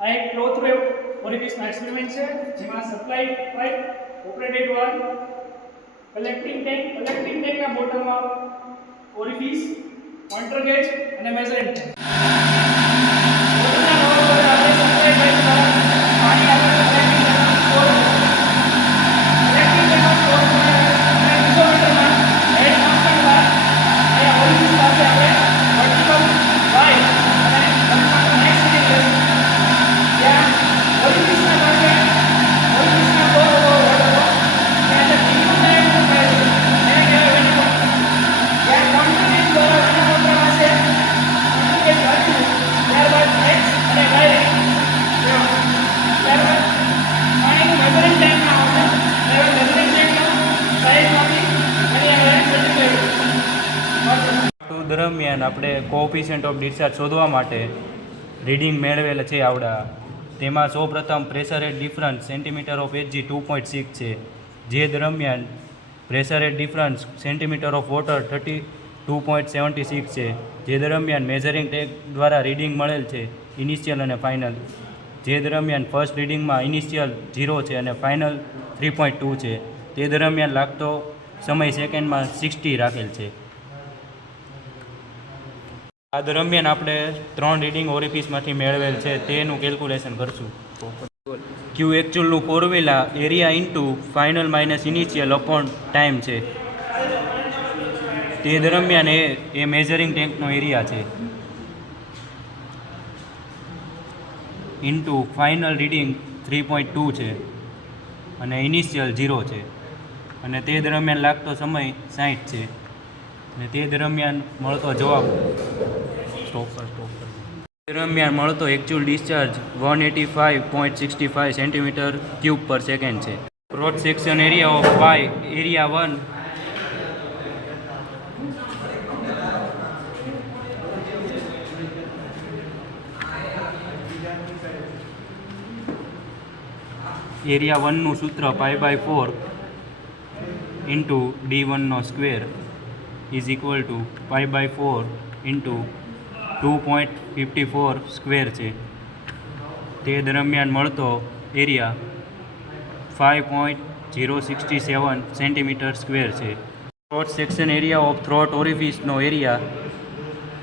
આ એક flow through ઓરિફિસનો experiment છે જેમાં supply pipe, operated valve, collecting ટેન્કના બોટમમાં ઓરિફિસ, પોઇન્ટર ગેજ અને મેઝરિંગ ટેન્ક. દરમિયાન આપણે કોએફિશિયન્ટ ઓફ ડિસ્ચાર્જ શોધવા માટે રીડિંગ મેળવેલ છે આવડા. તેમાં સૌપ્રથમ pressure head difference centimetre of H G 2.6 છે. જે દરમિયાન pressure head difference centimetre of water 32.76 છે. જે દરમિયાન મેઝરિંગ ટેગ દ્વારા રીડિંગ મળેલ છે ઇનિશિયલ અને ફાઇનલ. જે દરમિયાન ફર્સ્ટ રીડિંગમાં ઇનિશિયલ 0 છે અને ફાઇનલ 3.2 છે. તે દરમિયાન લાગતો સમય સેકન્ડમાં 60 રાખેલ છે. આ દરમિયાન આપણે 3 રીડિંગ ઓરિફિસમાંથી મેળવેલ છે તેનું કેલ્ક્યુલેશન કરશું. ક્યુ એકચ્યુઅલનું formula area into final minus initial upon time છે. તે દરમિયાન એ મેઝરિંગ ટેન્કનો એરિયા છે ઇન્ટુ ફાઇનલ રીડિંગ 3.2 છે અને ઇનિશિયલ 0 છે અને તે દરમિયાન લાગતો સમય 60 છે અને તે દરમિયાન મળતો જવાબ દરમિયાન મળતો એકચ્યુઅલ ડિસ્ચાર્જ 185.65 સેન્ટીમીટર ક્યુબ પર સેકન્ડ છે. Cross section area of Y area 1 area 1નું સૂત્ર π/4 ઇન્ટુ d1નો square is equal to π/4 into 2.54 square છે. તે દરમિયાન મળતો એરિયા 5.067 સેન્ટીમીટર સ્ક્વેર છે. Cross section area of throat ઓરિફિસનો એરિયા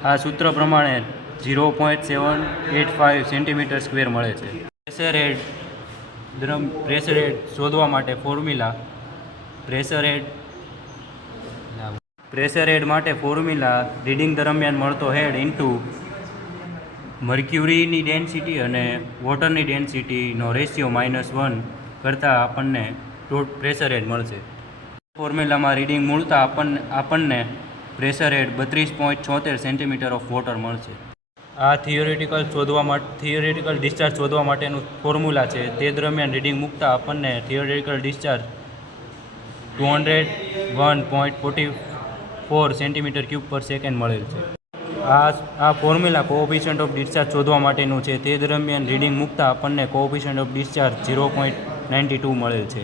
આ સૂત્ર પ્રમાણે 0.785 સેન્ટીમીટર સ્ક્વેર મળે છે. પ્રેશર હેડ શોધવા માટે ફોર્મ્યુલા પ્રેશર હેડ માટે ફોર્મ્યુલા રીડિંગ દરમિયાન મળતો હેડ ઇન્ટુ મર્ક્યુરીની ડેન્સિટી અને વોટરની ડેન્સિટીનો રેશિયો -1 કરતાં આપણને પ્રેશર હેડ મળશે. ફોર્મ્યુલામાં રીડિંગ મળતા આપણને pressure head 32.76 centimetre of water મળશે. આ થિયોરેટિકલ ડિસ્ચાર્જ શોધવા માટેનું ફોર્મ્યુલા છે. તે દરમિયાન રીડિંગ મૂકતા આપણને થિયોરેટિકલ ડિસ્ચાર્જ 201.44 સેન્ટીમીટર ક્યુબ પર સેકન્ડ મળેલ છે. આ ફોર્મ્યુલા કોએફિશિયન્ટ ઓફ ડિસ્ચાર્જ શોધવા માટેનું છે. તે દરમિયાન રીડિંગ મૂકતા આપણને કોએફિશિયન્ટ ઓફ ડિસ્ચાર્જ 0.92 મળેલ છે.